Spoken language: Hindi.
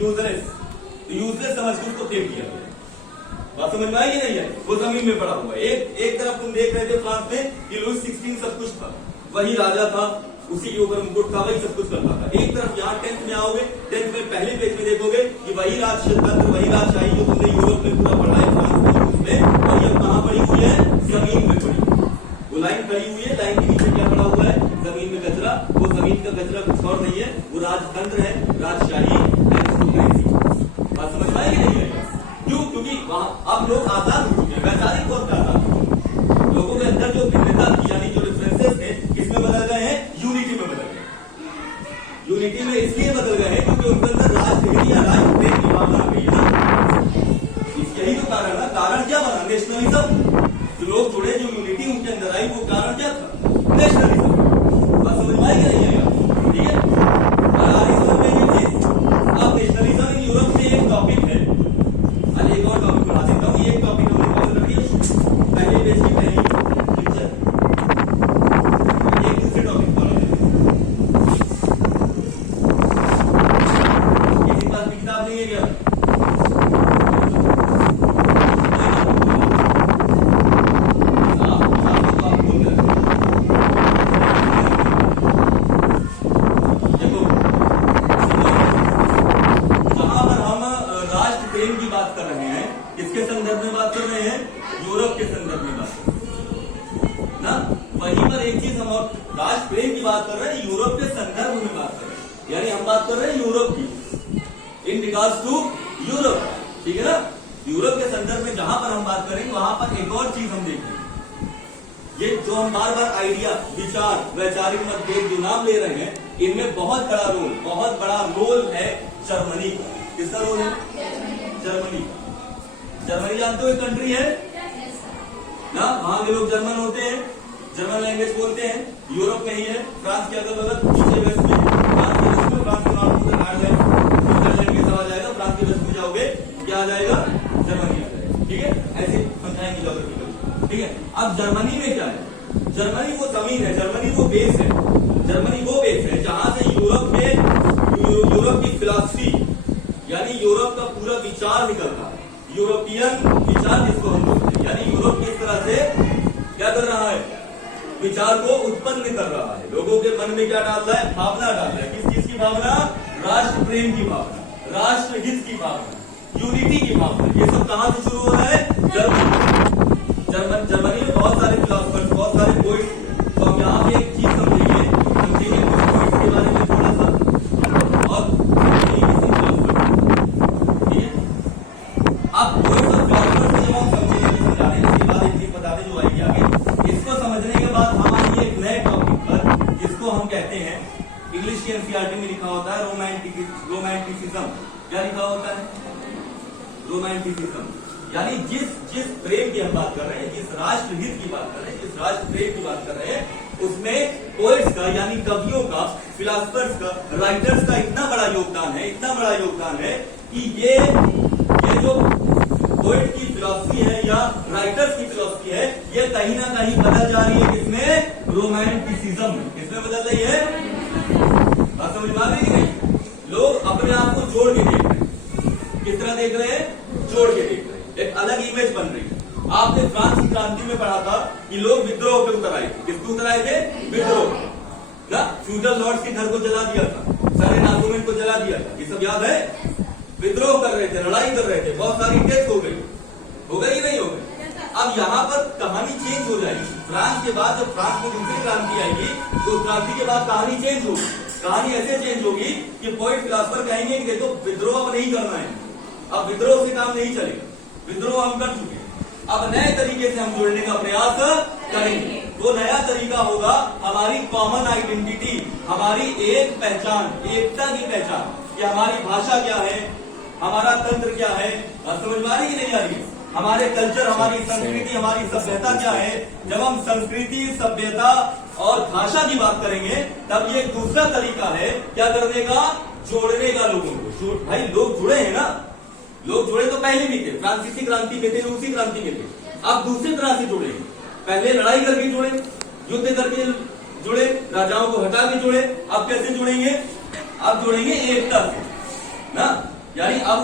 यूजलेस, तो यूजलेस समझ के उसको फेंक दिया गया। बात समझ में आई कि नहीं है? वो जमीन में पड़ा हुआ है। एक तरफ तुम देख रहे थे फ्रांस में कि लुई 16 सब कुछ था, वही राजा था, उसी के ऊपर मुकुट था, वही सब कुछ करता था। एक तरफ यहाँ 10th में आओगे, 10th में पहले पेज में देखोगे कि वही राजतंत्र, वही राजशाही जो तुमने यूरोप में पूरा पढ़ा है फ्रांस में, उसमें, और ये कहाँ पड़ी हुई है? जमीन में पड़ी। वो लाइन खड़ी हुई है, लाइन के नीचे क्या पड़ा हुआ है? जमीन में कचरा। वो जमीन का कचरा कुछ और नहीं है, वो राजतंत्र है, राजशाही, एरिस्टोक्रेसी। बात समझ में आई कि नहीं है? क्यों? क्योंकि वहां अब लोग आजाद हो चुके हैं, वैचारिक कौन था? लोगों के अंदर जो भिन्नता थी, यानी जो डिफरेंसेस थे, किसमें बदल गए हैं? यूनिटी में बदल गए। यूनिटी में इसलिए बदल गए हैं क्योंकि उनके अंदर राष्ट्रहित या राष्ट्रप्रेम की भावना आ गई है ना। यही तो कारण है। कारण क्या बना? नेशनलिज्म। जो लोग जुड़े, जो यूनिटी उनके अंदर आई, वो कारण क्या था? नेशनलिज्म। बस समझ में आई कि नहीं आएगा? ठीक है, और समझ में ये चीज। अब नेशनलिज्म इन यूरोप में एक टॉपिक है। आज एक और टॉपिक बना देता हूँ। एक टॉपिक हमने कौन सा रखी है? पहले पेज की पहली पिक्चर। एक दूसरे टॉपिक पर किसी पास भी किताब नहीं है क्या? यूरोप के संदर्भ में बात कर रहे हैं, यानी हम बात कर रहे हैं यूरोप की, इन रिगार्ड्स टू यूरोप। ठीक है ना? यूरोप के संदर्भ में जहां पर हम बात करेंगे, वहां पर एक और चीज हम देखेंगे। ये जो हम बार बार आइडिया, विचार, वैचारिक मतभेद जो नाम ले रहे हैं, इनमें बहुत बड़ा रोल है जर्मनी का। किसका रोल है? जर्मनी का। जर्मनी जानते हो एक कंट्री है ना, वहां के लोग जर्मन होते हैं, जर्मन लैंग्वेज बोलते हैं, यूरोप में ही है, फ्रांस के अगल बगल, पीछे वेस्ट में, फ्रांस के वेस्ट में, फ्रांस के नॉर्थ में आयरलैंड, स्विट्जरलैंड के सब आ जाएगा, फ्रांस के वेस्ट में जाओगे, क्या आ जाएगा? जर्मनी आ जाएगा। ठीक है, ऐसे समझाएंगे ज्योग्राफिकल। ठीक है, अब जर्मनी में क्या है? जर्मनी वो जमीन है, जर्मनी वो बेस है, जर्मनी वो बेस है जहां से यूरोप की फिलॉसफी, यानी यूरोप का पूरा विचार निकलता है, यूरोपियन विचार जिसको हम बोलते हैं। यानी यूरोप किस तरह से क्या कर रहा है? विचार को उत्पन्न कर रहा है, लोगों के मन में क्या डाल रहा है? भावना डाल रहा है। किस चीज की भावना? राष्ट्र प्रेम की भावना, राष्ट्रहित की भावना, यूनिटी की भावना। ये सब कहां से शुरू हो रहा है? जर्मनी में बहुत सारे फिलोसफर्स, बहुत सारे पोइट्स हुए। तो हम यहाँ पे एक चीज समझेंगे पोइट्स के बारे में थोड़ा सा, और ठीक है, अब पोइट्स और फिलोसफर्स को जब हम समझेंगे, समझा दें, उसके बाद एक चीज बता दें जो आएगी आगे। इसको समझने के बाद हम आएंगे एक नए टॉपिक पर, जिसको हम कहते हैं, इंग्लिश की एनसीईआरटी में लिखा होता है रोमांटिसिज्म। क्या लिखा होता है? रोमांटिसिज्म। यानी जिस प्रेम की हम बात कर रहे हैं, जिस राष्ट्रहित की बात कर रहे हैं, जिस राष्ट्र प्रेम की बात कर रहे हैं, उसमें पोएट्स का, यानी कवियों का, फिलोसफर्स का, राइटर्स का इतना बड़ा योगदान है, इतना बड़ा योगदान है कि ये जो पोएट की फिलॉसफी है या राइटर्स की फिलॉसफी है, ये कहीं ना कहीं बदल जा रही है। किसमें? रोमांटिसिज्म में। किसमें बदल रही है? बात समझ में आ रही है कि नहीं? लोग अपने आप को जोड़ के देख रहे हैं। किस तरह देख रहे हैं? जोड़ के देख रहे हैं, एक अलग इमेज बन रही है। आपने फ्रांस की क्रांति में पढ़ा था कि लोग विद्रोह पे उतर आए थे। किसको उतर आए थे? विद्रोह ना, फ्यूडल लॉर्ड्स के घर को जला दिया था, सारे नागोमेंट को जला दिया था, ये सब याद है? विद्रोह कर रहे थे, लड़ाई कर रहे थे, बहुत सारी डेथ हो गई कि नहीं हो गई? अब यहाँ पर कहानी चेंज हो जाएगी। फ्रांस के बाद जब फ्रांस में दूसरी क्रांति आएगी, तो क्रांति के बाद कहानी चेंज होगी। कहानी ऐसे चेंज होगी कि पोएट फिलोसफर कहेंगे कि देखो विद्रोह अब नहीं करना है, अब विद्रोह से काम नहीं चलेगा, विद्रोह हम कर चुके हैं, अब नए तरीके से हम जुड़ने का प्रयास करेंगे। वो नया तरीका होगा हमारी कॉमन आइडेंटिटी, हमारी एक पहचान, एकता की पहचान, कि हमारी भाषा क्या है, हमारा तंत्र क्या है। समझ में आ रही कि नहीं आ रही? हमारे कल्चर, हमारी संस्कृति, हमारी सभ्यता क्या है। जब हम संस्कृति, सभ्यता और भाषा की बात करेंगे, तब ये दूसरा तरीका है क्या करने का? जोड़ने का लोगों को। भाई लोग जुड़े हैं ना, लोग जुड़े तो पहले भी थे, फ्रांसीसी क्रांति में थे, रूसी क्रांति में थे, अब दूसरी तरह से जुड़े। पहले लड़ाई करके जुड़े, युद्ध करके जुड़े, राजाओं को हटा के जुड़े, अब कैसे जुड़ेंगे? अब जुड़ेंगे एकता से ना, यानी अब